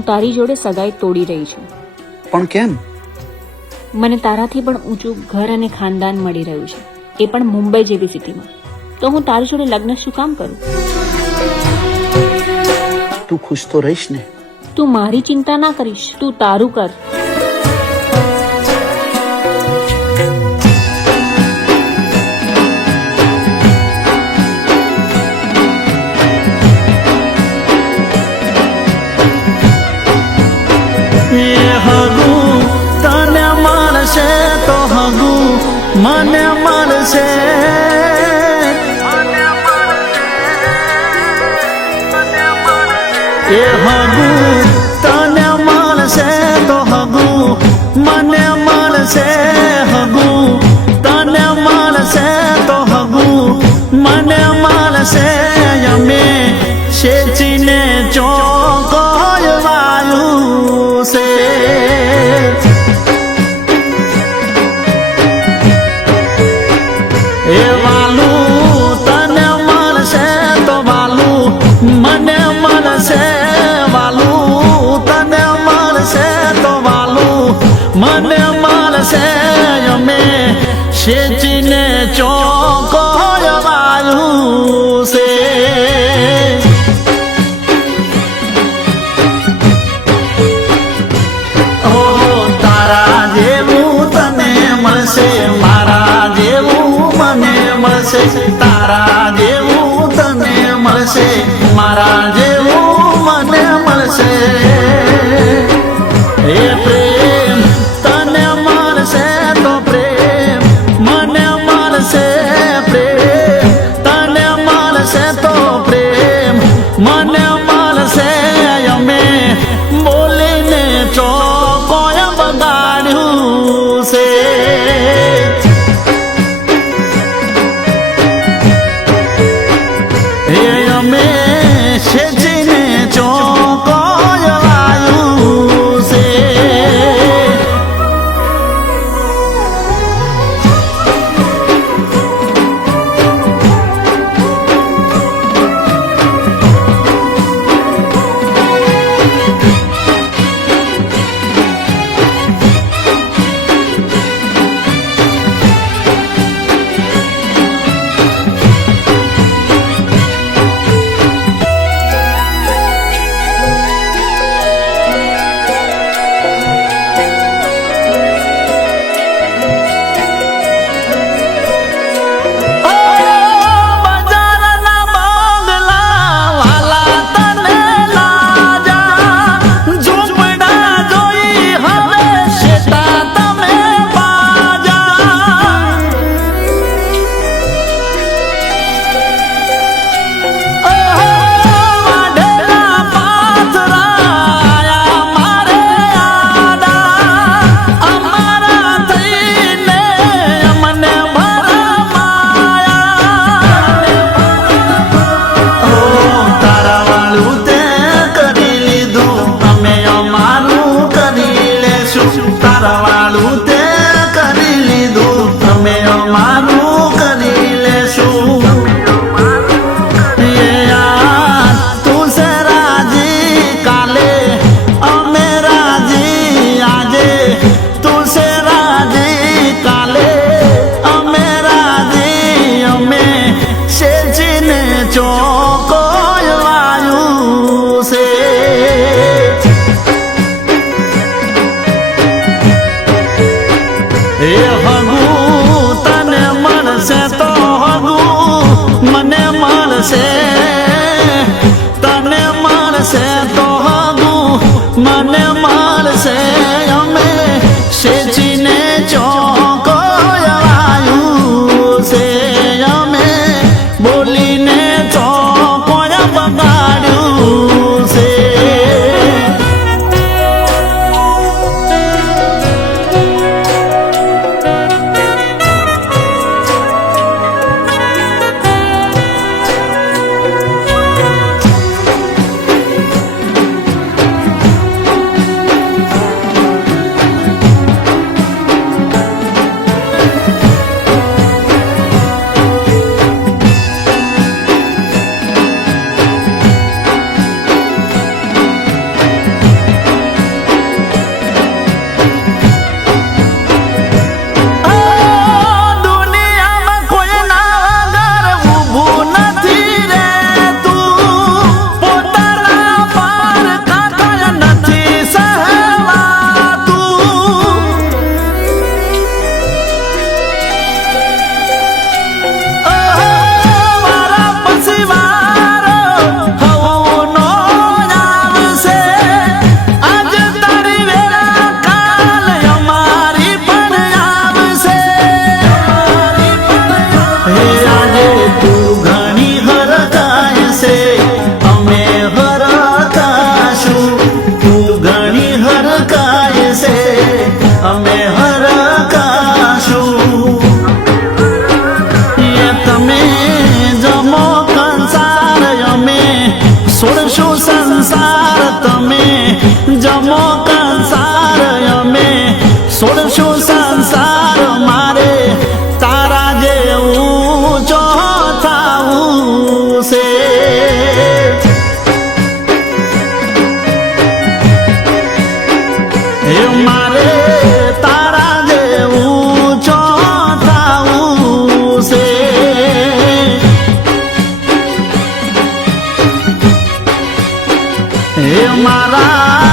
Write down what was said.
હું તારી જોડે સગાઈ તોડી રહી છું. પણ કેમ? મને તારાથી પણ ઊંચું ઘર અને ખાનદાન મળી રહ્યું છે, એ પણ મુંબઈ જેવી સિટીમાં. તો હું તારી જોડે લગ્ન શું કામ કરું? તું ખુશ તો રહીશ ને? તું મારી ચિંતા ના કરીશ, તું તારું કર. તને મળશે તો હગુ મને મળશે. એ હગુ તને મળશે તો હગુ મને મળશે. હગુ તને મળશે તો હગુ મને મળશે. અમે શેચીને ચોકવાયું છે. એ વાલું તને મળશે તો વાલું મને મળશે. વાલું તને મળશે તો વાલું મને મળશે. અમે શેચીને ચોકવાયું છે. મારા જેવું મને મળશે. તારા જેવું તને મળશે. મારા જેવું મને મળશે. એ પ્રેમ તને મળશે તો પ્રેમ મને મળશે. પ્રેમ તને મળશે તો પ્રેમ મને મળશે. અમે બોલીને ચોકોય બગાડ્યું છે. તારવાળું તે કરી લીધું, તમે અમારું કરી લેશું. તું છે રાજી કાલે અમે રાજી આજે. તું છે રાજી કાલે અમે રાજી. અમે શેચીને ચોકોવાયું છે. એ હગુ તને મળશે તો હગુ મને મળશે. તને મળશે તો હગુ મને મળશે. અમે શેચીને ચોકોવાયું છે. અમે બોલીને ચોકોય બગાડ્યું છે. સંસાર તમે જમો કંસાર અમે છોડશું સંસાર મારે તારા જેવું જો થાવું છે એ મારે તારા જેવું જો થાવું છે એ મારા